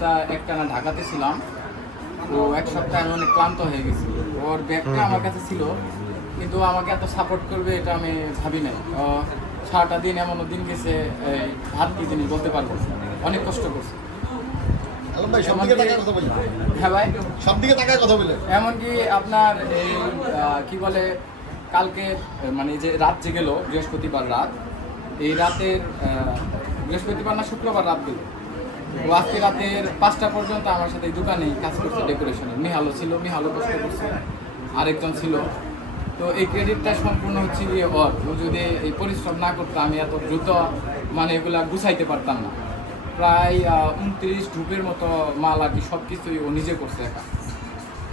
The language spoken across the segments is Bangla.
সপ্তাহ একটানা ঢাকাতে ছিলাম। তো এক সপ্তাহ আমি অনেক ক্লান্ত হয়ে গেছি। ওর ব্যাগটা আমার কাছে ছিল, কিন্তু আমাকে এত সাপোর্ট করবে এটা আমি ভাবি নাই। সারাটা দিন এমনও দিন গেছে, ভাত কি জিনিস বলতে পারবো না। অনেক কষ্ট করছে। হ্যাঁ ভাই, সব দিকে তাকায় কথা বলে। এমনকি আপনার এই কি বলে কালকে মানে যে রাত যে গেল বৃহস্পতিবার রাত, এই রাতের বৃহস্পতিবার না শুক্রবার রাত গেল, ও আজকে রাতের 5টা পর্যন্ত আমার সাথে এই দোকানেই কাজ করছে ডেকোরেশনে। মিহালও ছিল, মিহালও কষ্ট করছে, আরেকজন ছিল। তো এই ক্রেডিটটা সম্পূর্ণ হচ্ছে গিয়ে ওর। ও যদি এই পরিশ্রম না করতো আমি এত দ্রুত মানে এগুলা গুছাইতে পারতাম না। প্রায় 29 ঢুপের মতো মাল আর কি, সব কিছুই ও নিজে করছে একা।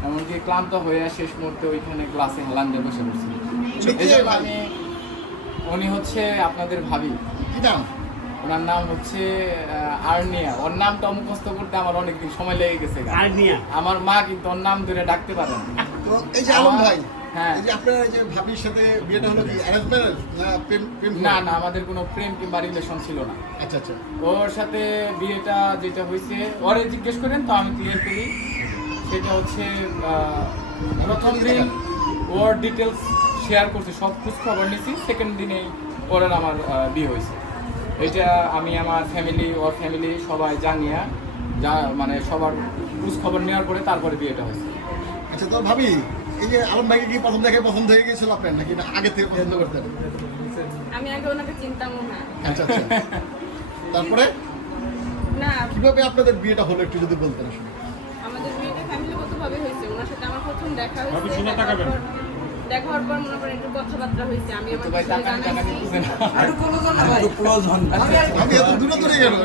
এমনকি ক্লান্ত হয়ে শেষ মুহূর্তে ওইখানে ক্লাসে হেলান দিয়ে বসে পড়ছিল। এই জন্য আমি, উনি হচ্ছে আপনাদের ভাবি। কি নাম? ওনার নাম হচ্ছে আর্নিয়া। ওর নামটা মুখস্থ করতে আমার অনেকদিন সময় লেগে গেছে। আর্নিয়া। আমার মা কিন্তু ওর নাম ধরে ডাকতে পারেন। তো এই যে আলম ভাই, হ্যাঁ, এই যে আপনার এই যে ভাবির সাথে বিয়েটা হলো কি অ্যারেঞ্জ ম্যারেজ না প্রেম? না না, আমাদের কোনো প্রেম কিংবা রিলেশন ছিল না। আচ্ছা আচ্ছা। ওর সাথে বিয়েটা যেটা হয়েছে, ওরে জিজ্ঞেস করেন তো আমি ক্লিয়ার করি। সেটা হচ্ছে প্রথম দিন ওর ডিটেলস শেয়ার করছে, সব খোঁজ খবর নিয়েছি। সেকেন্ড দিনেই ওরের আমার বিয়ে হয়েছে। এটা আমি আমার ফ্যামিলি, ওর ফ্যামিলি সবাই জানিয়ে মানে সবার খোঁজ খবর নেওয়ার পরে তারপরে বিয়েটা হয়েছে। আচ্ছা, তো ভাবি এই যে আলম ভাইকে কি প্রথম দেখে পছন্দ হয়ে গিয়েছিল আপনার, নাকি না আগে থেকে পছন্দ করতেন? আমি আগে ওনাকে চিনতামও না। আচ্ছা আচ্ছা। তারপরে না, কিভাবে আপনাদের বিয়েটা হলো একটু যদি বলতেন আসলে। আমাদের বিয়েটা ফ্যামিলিগতভাবে হয়েছে। ওনার সাথে আমার প্রথম দেখা হয়েছে। ভাবি, শুনে তাকাবেন। দেখা হওয়ার পর মনে করেন একটু কথাবার্তা হয়েছে। আমি তো আমার ভাই বিষয়ে টাকা জানাইছি। বুঝে না, একটু ক্লোজ হন। আমি এত দূরে গেল।